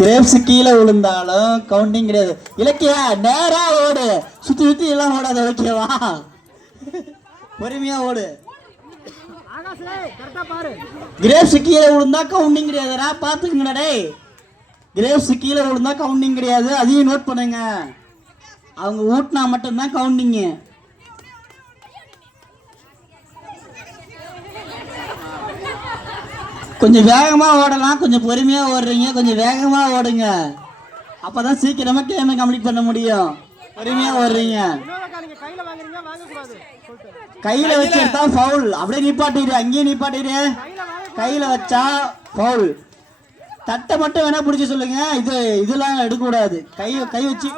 Grapes கீழே விழுந்தாலும் counting கிடையாது. இலக்கியா நேரா ஓடு, சுத்தி சுத்தி எல்லாம் ஓடாத. ஓகேவா? பொறுமையா ஓடு. கிரேப்ஸ் கீழே விழுந்தா கவுண்டிங் கிடையாதுடா, பாத்துக்கங்கடா டேய். கிரேப்ஸ் கீழே விழுந்தா கவுண்டிங் கிடையாது, அதையும் நோட் பண்ணுங்க. அவங்க ஊட்டினா மட்டும்தான் கவுண்டிங்கு. கொஞ்சம் வேகமா ஓடலாம், கொஞ்சம் பொறுமையா ஓடுறீங்க, கொஞ்சம் வேகமா ஓடுங்க. அப்பதான் சீக்கிரமா கேமை கம்ப்ளீட் பண்ண முடியும். பொறுமையா ஓடுறீங்க. கையில வச்சா ஃபவுல். அப்படியே நிப்பாட்டிடு, அங்கேயே நிப்பாட்டிடு. கையில வச்சா ஃபவுல். தட்டை மட்டும் வேணா பிடிச்சி சொல்லுங்க, இதெல்லாம் எடுக்க கூடாது. கை வச்சு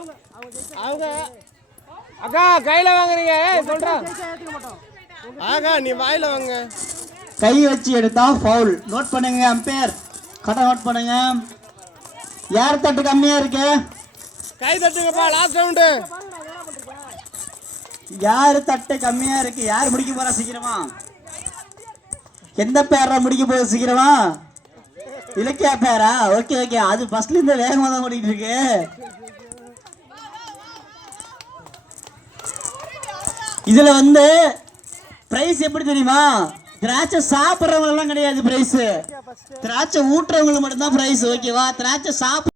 அக்கா கையில வாங்குறீங்க சொல்றேன். ஆகா நீ வாயில வாங்க. கை வச்சு எடுத்தா ஃபவுல். நோட் பண்ணுங்க அம்பையர், கரெக்டா நோட் பண்ணுங்க. யார் தட்டு கம்மியா இருக்கு கை தட்டுங்கப்பா. Last round. யாரு தட்டு கம்மியா இருக்கு? யார் முடிக்க போறா சீக்கிரமா? எந்த பேரா முடிக்க போகுது சீக்கிரமா? இலக்கியா பேரா? ஓகே ஓகே, அது ஃபர்ஸ்ட்ல இருந்து வேகமா தான் ஓடிட்டு இருக்கு. இதுல பிரைஸ் எப்படி தெரியுமா? திராட்சை சாப்பிட்றவங்க எல்லாம் கிடையாது பிரைஸ், திராட்சை ஊட்டுறவங்களுக்கு மட்டும்தான் பிரைஸ். ஓகேவா? திராட்சை சாப்பிட